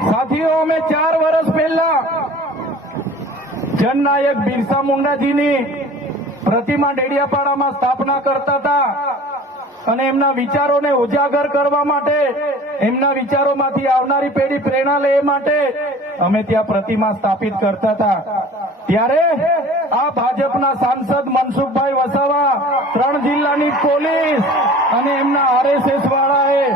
સાથીઓ, અમે 4 વર્ષ પહેલા જનનાયક બિરસા મુંડાજીની પ્રતિમા ડેડિયાપાડામાં સ્થાપના કરતા હતા અને એમના વિચારોને ઉજાગર કરવા માટે, એમના વિચારોમાંથી આવનારી પેઢી પ્રેરણા લે માટે અમે ત્યાં પ્રતિમા સ્થાપિત કરતા હતા. ત્યારે આ ભાજપના સાંસદ મનસુખભાઈ વસાવા, 3 જિલ્લાની પોલીસ અને એમના RSS વાળાએ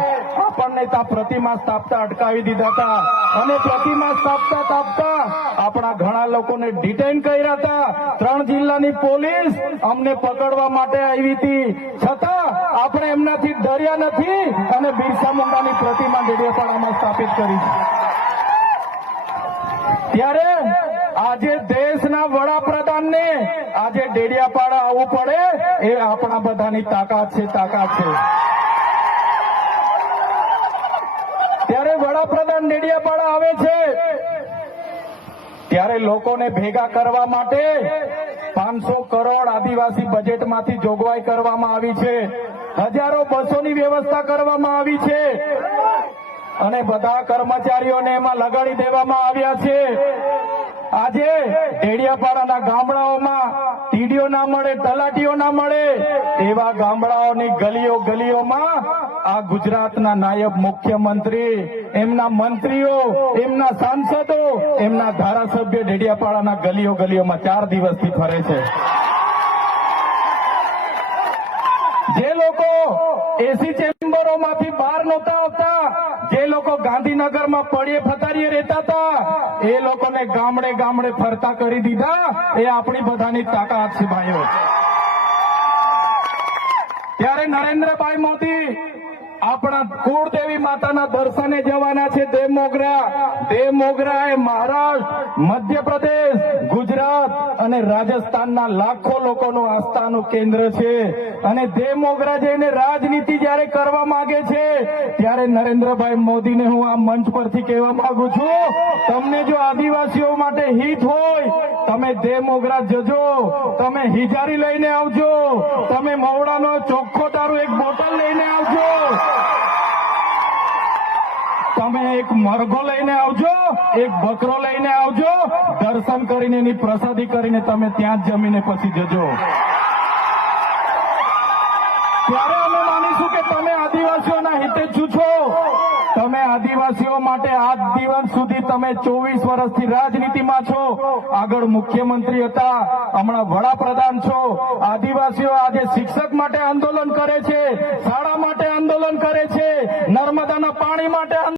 આપણને ત્યાં પ્રતિમા સ્થાપતા અટકાવી દીધા હતા અને પ્રતિમા સ્થાપતા આપણા ઘણા લોકોને ડિટેન કર્યા હતા. 3 જિલ્લાની પોલીસ અમને પકડવા માટે આવી હતી, છતાં આપણે એમનાથી ડર્યા નથી અને બિરસા મુંડાની પ્રતિમા ડેડિયાપાડામાં સ્થાપિત કરી છે. ત્યારે આજે દેશના વડાપ્રધાનને આજે ડેડિયાપાડા આવવું પડે એ આપણા બધાની તાકાત છે. ત્યારે વડાપ્રધાન ડેડિયાપાડા આવે છે ત્યારે લોકોને ભેગા કરવા માટે 500 કરોડ આદિવાસી બજેટમાંથી જોગવાઈ કરવામાં આવી છે. હજારો બસોની વ્યવસ્થા કરવામાં આવી છે અને બધા કર્મચારીઓને એમાં લગાડી દેવામાં આવ્યા છે. આજે ડેડિયાપાડાના ગામડાઓમાં ટીડીઓ ના મળે, તલાટીઓ ના મળે એવા ગામડાઓની ગલીઓમાં આ ગુજરાતના નાયબ મુખ્યમંત્રી, એમના મંત્રીઓ, એમના સાંસદો, એમના ધારાસભ્ય ડેડિયાપાડાના ગલીઓમાં 4 દિવસથી ફરે છે. જે લોકો એસી ચેમ્બરોમાંથી બહાર નહોતા આવતા, જે લોકો ગાંધીનગરમાં પડીએ ફતારીએ રહેતા હતા, એ લોકોને ગામડે ફરતા કરી દીધા. એ આપણી બધાની તાકાત છે ભાઈઓ. ત્યારે નરેન્દ્રભાઈ મોદી આપણા કુળદેવી માતાના દર્શને જવાના છે. દેવ મોગરા એ મહારાષ્ટ્ર, મધ્યપ્રદેશ, ગુજરાત અને રાજસ્થાનના લાખો લોકોનું આસ્થાનું કેન્દ્ર છે અને દેવ મોગરા જઈને રાજનીતિ જયારે કરવા માંગે છે ત્યારે નરેન્દ્રભાઈ મોદીને હું આ મંચ પરથી કહેવા માંગુ છું, તમને જો આદિવાસીઓ માટે હિત હોય તમે દેવ મોગરા જજો, તમે હિજારી લઈને આવજો, તમે મવડાનો ચોખ્ખો દારૂ એક બોટલ લઈને આવજો, તમે એક મરઘો લઈને આવજો, એક બકરો લઈને આવજો, દર્શન કરીને એની પ્રસાદી કરીને તમે ત્યાં જ જમીને પછી જજો. ત્યારે અમે માનીશું કે તમે આદિવાસીઓના હિતે છો. તમે આદિવાસીઓ માટે આજ દિવસ સુધી તમે 24 વર્ષથી રાજનીતિમાં છો, આગળ મુખ્યમંત્રી હતા, હમણાં વડાપ્રધાન છો. આદિવાસીઓ આજે શિક્ષક માટે આંદોલન કરે છે, શાળા માટે આંદોલન કરે છે, નર્મદાના પાણી માટે